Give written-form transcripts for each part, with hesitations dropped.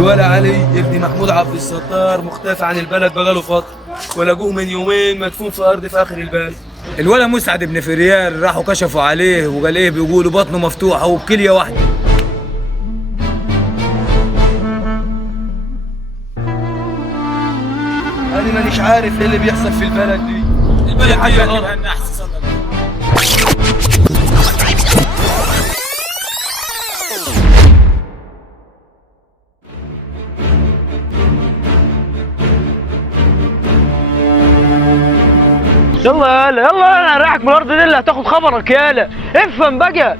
الولا علي ابن محمود عبد الستار مختفي عن البلد بقاله فترة، ولقوه من يومين مدفون في أرض في آخر البلد. الولا مسعد ابن فريال راحوا كشفوا عليه وقال ايه، بيقولوا بطنه مفتوحة وبكلية واحدة. أنا مانيش عارف إيه اللي بيحصل في البلد دي. البلد حاجة دي غلط. النحس. يلا يالا يلا، انا رايحك من الارض دي اللي هتاخد خبرك يالا. افهم بقى،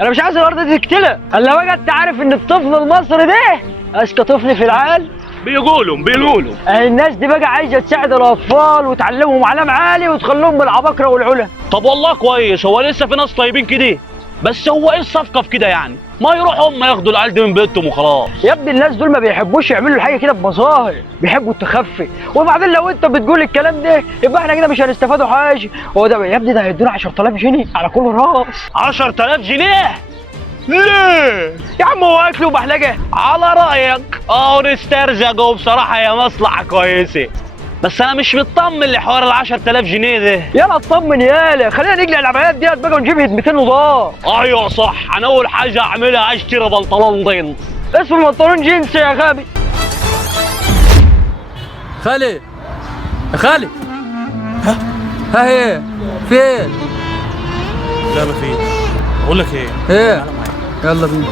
انا مش عايز الارض دي تقتلها. الا بقى انت عارف ان الطفل المصري ده اذكى طفل في العالم. بيقولوا الناس دي بقى عايزه تساعد الاطفال وتعلمهم علام عالي وتخليهم بالعباقره والعلا. طب والله كويس، هو لسه في ناس طيبين كده، بس هو ايه الصفقه في كده يعني؟ ما يروحوا هم ياخدوا العيال دي من بيتهم وخلاص. يا ابني الناس دول ما بيحبوش يعملوا الحاجه كده بمظاهر، بيحبوا التخفي. وبعدين لو انت بتقول الكلام ده يبقى احنا كده مش هنستفادوا حاجه. هو ده يا ابني، ده هيدونا 10,000 جنيه على كل راس. 10,000 جنيه؟ ليه؟ يا عم هو اكل وبحلقه؟ على رايك نسترزقوا، بصراحه هي مصلحه كويسه، بس انا مش مطمن لحوار ال 10,000 جنيه ده. يلا اطمن يالا، خلينا نقلع العبايات ديت بقى ونجيب هدمتين نضاف. ايوه صح، انا اول حاجه اعملها اشتري بنطلون جينز. اسمه بنطلون جينز يا غبي. خالد يا خالد، ها هي فين؟ لا مفيش. اقول لك ايه؟ ايه؟ يلا بينا.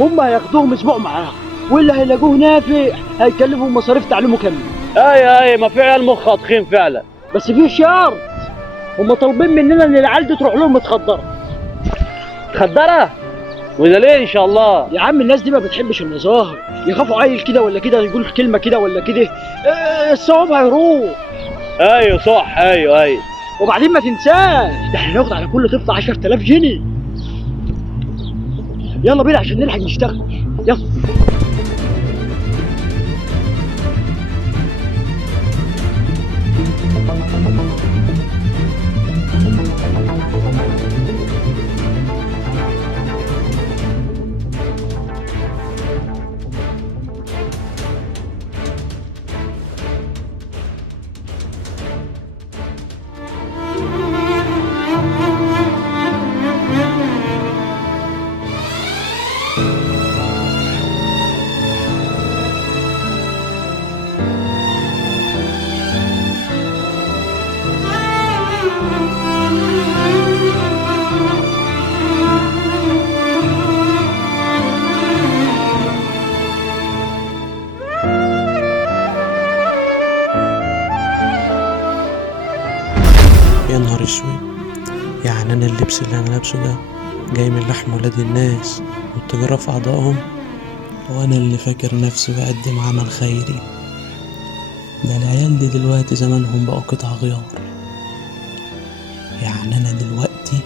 هم هياخدوهم اسبوع معاهم، واللي هيلاقوه نافع هيكلفهم مصاريف تعليمه كامله. اي ما في عيال مخاطخين فعلا، بس في شرط، هم طالبين مننا ان العيال دي تروح لهم متخدره. متخدره؟ وده ليه ان شاء الله؟ يا عم الناس دي ما بتحبش المظاهر، يخافوا عيل كده ولا كده يقول كلمه كده ولا كده الثواب هيروح. ايوه صح، ايوه. وبعدين ما تنساش ده احنا هناخد على كل طفل 10,000 جنيه. يلا بينا عشان نلحق نشتغل. يلا. يا نهار اسود، يعني انا اللبس اللي انا لابسه ده جاي من لحم ولاد الناس والتجارة في اعضائهم، وانا اللي فاكر نفسي بقدم عمل خيري. ده العيال دي دلوقتي زمانهم بقوا قطع غيار. يعني انا دلوقتي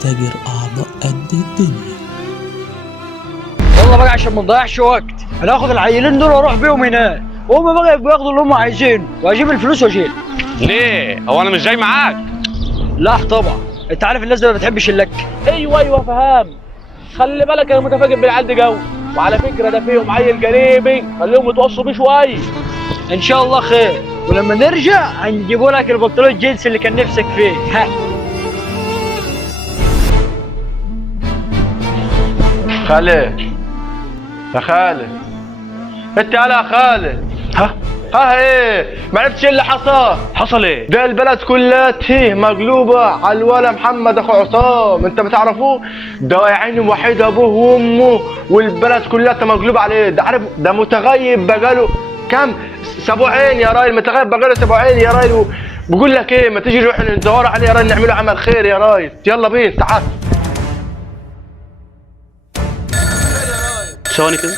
تاجر اعضاء قد الدنيا. يلا بقى عشان ما نضيعش وقت، انا هاخد العيلين دول واروح بيهم هناك، وهم بقى يبقوا ياخدوا اللي هم عايزينه، واجيب الفلوس واجيب. ليه؟ هو انا مش جاي معاك؟ لا طبعا، انت عارف الناس دي ما بتحبش اللك. ايوه فهام. خلي بالك انا متفاجئ بالعيال دي جو، وعلى فكره ده فيهم عيل قريبي، خليهم يتوصوا بيه شويه. ان شاء الله خير، ولما نرجع هنجيبوا لك البنطلون الجينز اللي كان نفسك فيه. ها خالد يا خالد، انت يا خالد. ها ايه، ما عرفتش ايه اللي حصل ايه؟ ده البلد كلها مقلوبه على الولا محمد اخو عصام، انت بتعرفوه؟ ده يا عيني وحيد ابوه وامه، والبلد كلها مقلوبه عليه. ده عارف ده متغيب بقاله كام اسبوعين يا راجل، متغيب بقاله اسبوعين يا راجل، بقول لك ايه، ما تيجي نروح ندور عليه يا راجل، نعمله عمل خير يا راجل. يلا بينا تعال. ثواني كده.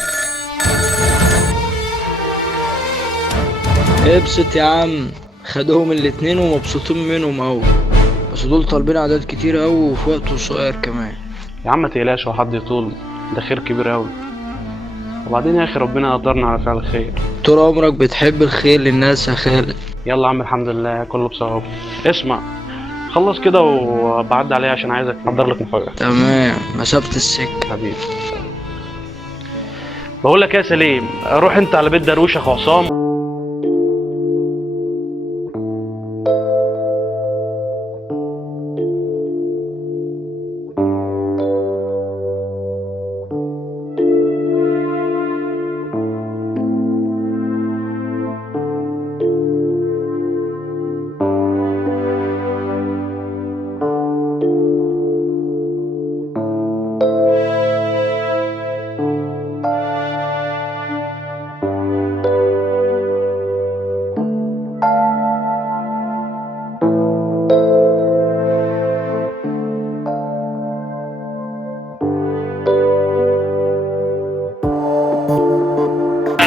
ابسط يا عم، خدوهم الاتنين ومبسوطين منهم اوي، بس دول طالبين عدد كتير اوي وفي وقت قصير كمان. يا عم ما تقلقش، هو حد يطول، ده خير كبير اوي. وبعدين يا اخي ربنا قدرنا على فعل الخير. طول عمرك بتحب الخير للناس يا خالد. يلا يا عم الحمد لله كله بصواب. اسمع، خلص كده وبعد عليا عشان عايزك احضر لك مفاجأة. تمام، مسافة السكة. حبيبي. بقول لك يا سليم، روح انت على بيت درويش اخو عصام.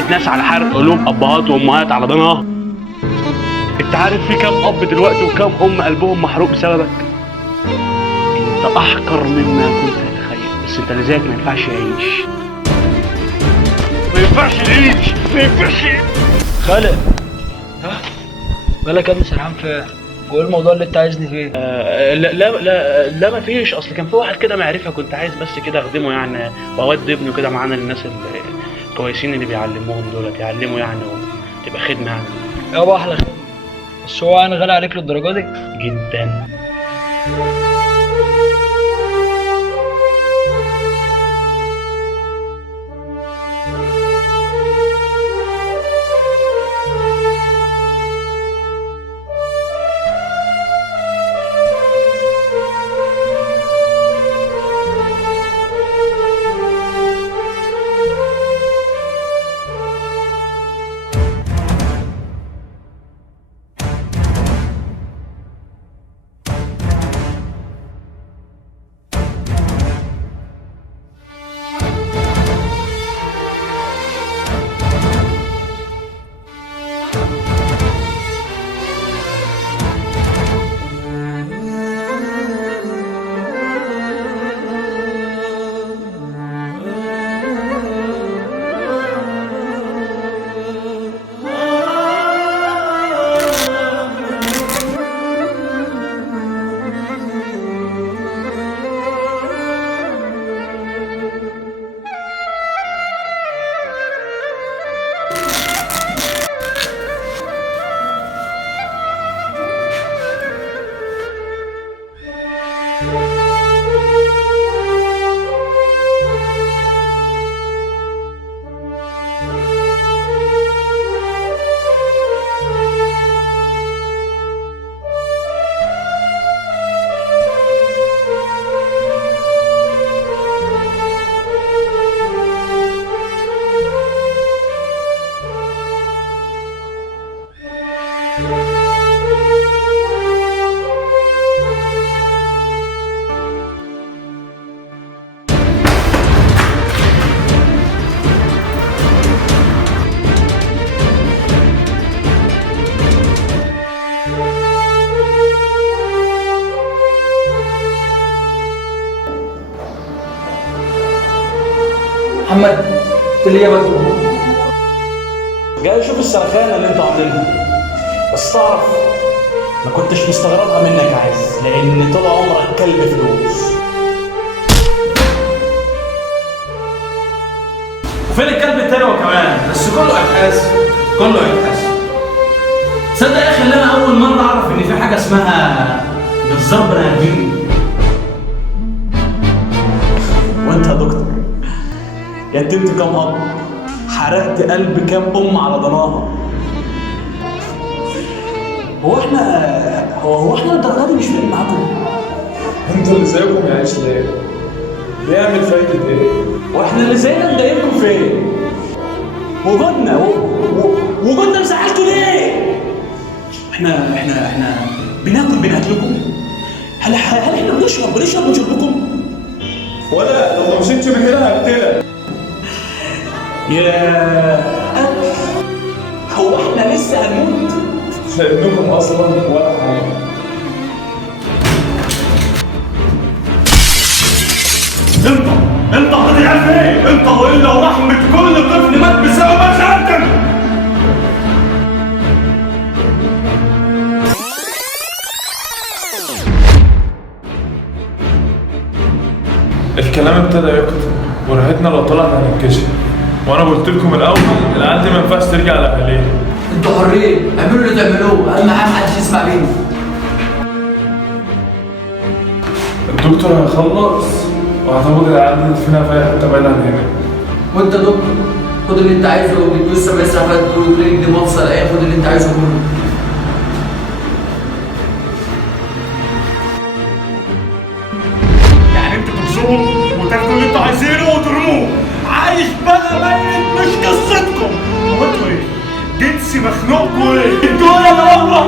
ناس على حرق قلوب ابهات وامهات على ضناها. انت عارف في كام اب دلوقتي وكام ام قلبهم محروق بسببك؟ انت احقر مما كنت تتخيل، بس انت اللي زيك ما ينفعش يعيش. ما ينفعش يعيش، ما ينفعش. خالد، بالك يا ابني سرحان فين؟ وايه الموضوع اللي انت عايزني فيه؟ لا ما فيش، اصل كان في واحد كده معرفه كنت عايز بس كده اخدمه يعني، واودي ابنه كده معانا للناس الكويسين اللي بيعلموهم دولت، يعلموا يعني وتبقى خدمه يعني. يابا احلى خدمة، بس هو يعني غالي عليك للدرجة دي؟ جدا. محمد انت ليه بقى؟ جاي اشوف السرخانه اللي انتوا عاملينها، بس تعرف ما كنتش مستغربها منك عايز، لان طول عمرك كلب فلوس. وفين الكلب التاني هو كمان؟ بس كله ابحاث، كله ابحاث. تصدق يا اخي ان انا اول مره اعرف ان في حاجه اسمها بالظبط بني ادمين. وانت يا دكتور يتمت كام اب؟ حرقت قلب كام ام على ضناها؟ هو احنا الدرجات دي مش فارق معاكم؟ انتوا اللي زيكم يعيش ليه؟ بيعمل فايدة ايه؟ واحنا اللي زينا مضايقكم فين؟ وجودنا مزعلكوا ليه؟ احنا بناكلكم. هل احنا بنشرب من شربكم؟ ولا لو ما مشيتش من هنا هقتلك. يا هو احنا لسه هنموت؟ مش ابنكم اصلا ولا حاجه. انت هتضيع فين؟ انت والا ورحمه كل طفل مات بسبب خالتك. الكلام ابتدى يكتر ورهتنا لو طلعت هنتكشف، وانا قلت لكم الاول العيال دي ما ينفعش ترجع لاهاليها. انتوا حرين، اعملوا اللي تعملوه، اهم حاجه محدش يسمع مني. الدكتور هيخلص وهتاخد العيال دي تدفنها في اي حته بعيد عن هنا. وانت يا دكتور خد اللي انت عايزه، لو لسه ما يسرح فات رجلي مفصل ايه، خد اللي انت عايزه كله. يعني انتوا تبصروا وتاخدوا اللي انتوا عايزينه وترموه. عايش بقى ميت مش قصتكم. هو انتوا ايه؟ جنسي مخنوقكم ايه؟ انتوا يا بابا